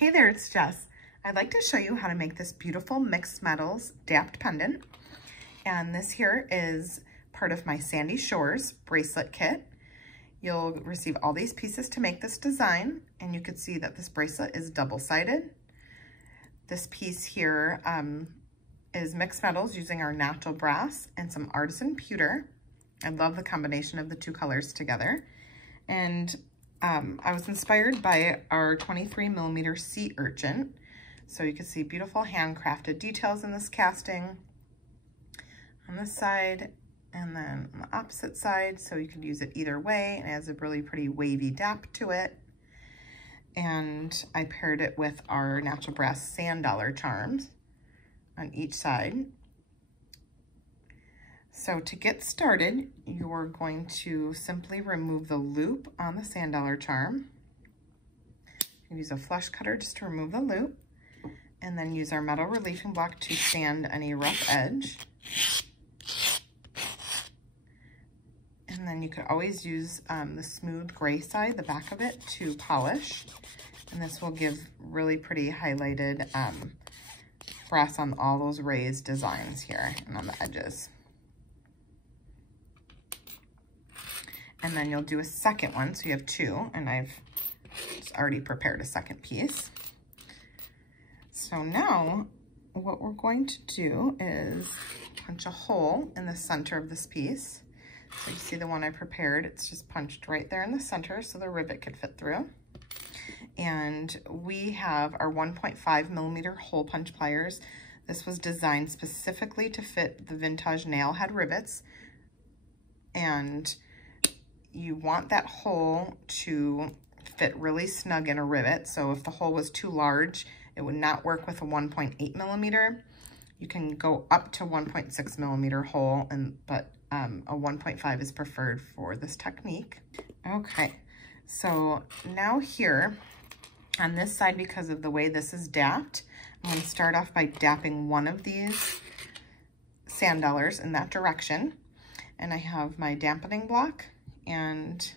Hey there, it's Jess. I'd like to show you how to make this beautiful mixed metals dapped pendant. And this here is part of my Sandy Shores Bracelet Kit. You'll receive all these pieces to make this design, and you can see that this bracelet is double-sided. This piece here is mixed metals using our natural brass and some artisan pewter. I love the combination of the two colors together. And I was inspired by our 23mm sea urchin. So you can see beautiful handcrafted details in this casting on this side and then on the opposite side. So you can use it either way. It has a really pretty wavy dap to it. And I paired it with our natural brass sand dollar charms on each side. So to get started, you're going to simply remove the loop on the sand dollar charm. You can use a flush cutter just to remove the loop, and then use our metal reliefing block to sand any rough edge. And then you could always use the smooth gray side, the back of it, to polish. And this will give really pretty highlighted brass on all those raised designs here and on the edges. And then you'll do a second one, so you have two, and I've just already prepared a second piece. So now what we're going to do is punch a hole in the center of this piece. So you see the one I prepared, it's just punched right there in the center so the rivet could fit through. And we have our 1.5mm hole punch pliers. This was designed specifically to fit the Vintaj nail head rivets. And you want that hole to fit really snug in a rivet. So if the hole was too large, it would not work with a 1.8mm. You can go up to 1.6mm hole, but a 1.5 is preferred for this technique. Okay, so now here on this side, because of the way this is dapped, I'm going to start off by dapping one of these sand dollars in that direction. And I have my dampening block and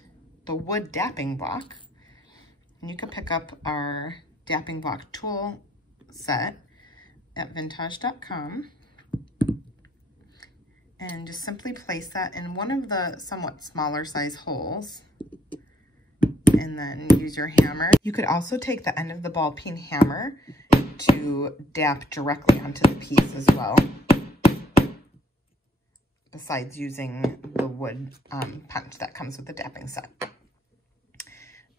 the wood dapping block. And you can pick up our dapping block tool set at vintaj.com and just simply place that in one of the somewhat smaller size holes and then use your hammer. You could also take the end of the ball peen hammer to dap directly onto the piece as well, besides using the wood punch that comes with the dapping set.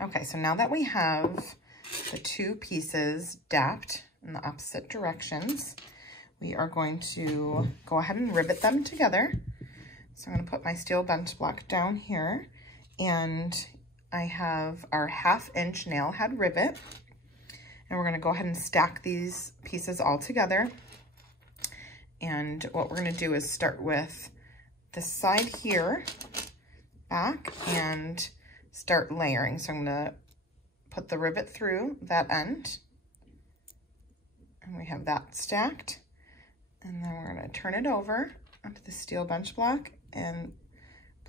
Okay, so now that we have the two pieces dapped in the opposite directions, we are going to go ahead and rivet them together. So I'm going to put my steel bench block down here, and I have our 1/2 inch nail head rivet, and we're going to go ahead and stack these pieces all together. And what we're going to do is start with this side here back and start layering. So I'm going to put the rivet through that end, and we have that stacked. And then we're going to turn it over onto the steel bench block and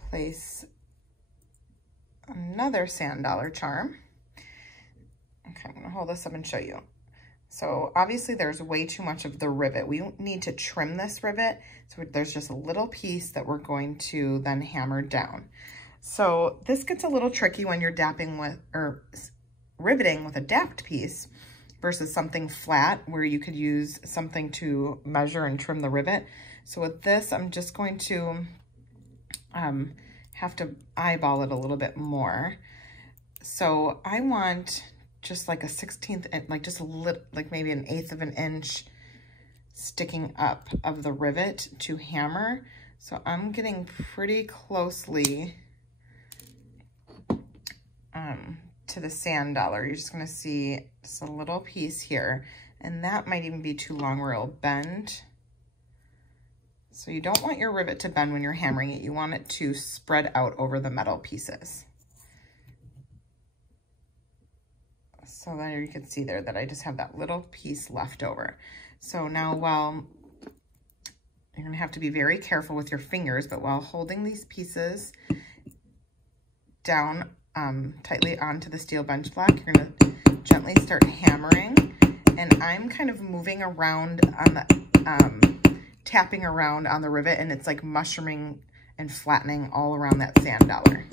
place another sand dollar charm. Okay, I'm going to hold this up and show you. So obviously there's way too much of the rivet. We need to trim this rivet. So there's just a little piece that we're going to then hammer down. So this gets a little tricky when you're dapping with, or riveting with a dapped piece versus something flat where you could use something to measure and trim the rivet. So with this, I'm just going to have to eyeball it a little bit more. So I want just like a 1/16, like just a little, like maybe 1/8 of an inch sticking up of the rivet to hammer. So I'm getting pretty closely to the sand dollar. You're just gonna see just a little piece here, and that might even be too long where it'll bend. So you don't want your rivet to bend when you're hammering it. You want it to spread out over the metal pieces. So there you can see there that I just have that little piece left over. So now while you're gonna have to be very careful with your fingers, but while holding these pieces down tightly onto the steel bench block, you're gonna gently start hammering, and I'm kind of moving around on the, tapping around on the rivet, and it's like mushrooming and flattening all around that sand dollar.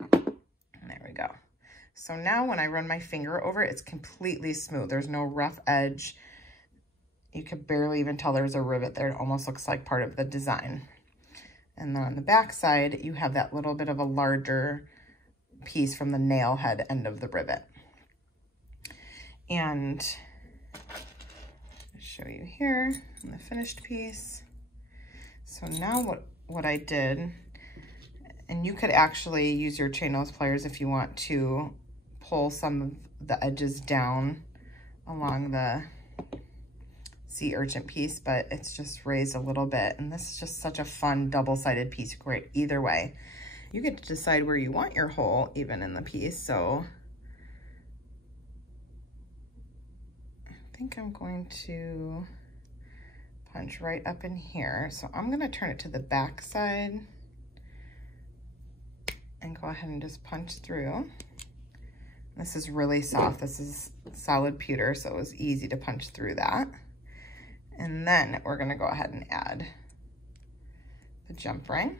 And there we go. So now when I run my finger over it, it's completely smooth. There's no rough edge. You could barely even tell there's a rivet there. It almost looks like part of the design. And then on the back side, you have that little bit of a larger piece from the nail head end of the rivet. And I'll show you here in the finished piece. So now what I did, and you could actually use your chain-nose pliers if you want to pull some of the edges down along the sea urchin piece, but it's just raised a little bit. And this is just such a fun double-sided piece. Great either way. You get to decide where you want your hole even in the piece. So I think I'm going to punch right up in here. So I'm going to turn it to the back side and go ahead and just punch through. This is really soft. This is solid pewter, so it was easy to punch through that. And then we're going to go ahead and add the jump ring.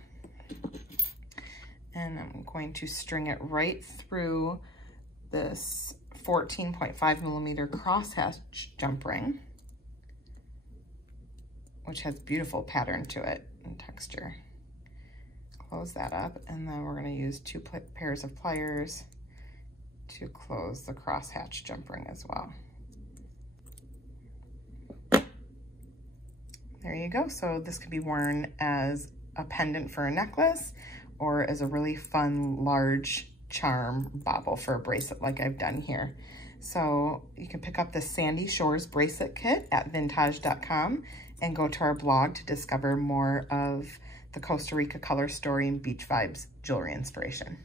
And I'm going to string it right through this 14.5 millimeter crosshatch jump ring, which has beautiful pattern to it and texture. Close that up, and then we're going to use 2 pairs of pliers to close the crosshatch jump ring as well. There you go. So this could be worn as a pendant for a necklace or as a really fun large charm bauble for a bracelet like I've done here. So you can pick up the Sandy Shores Bracelet Kit at vintaj.com and go to our blog to discover more of the Costa Rica color story and beach vibes jewelry inspiration.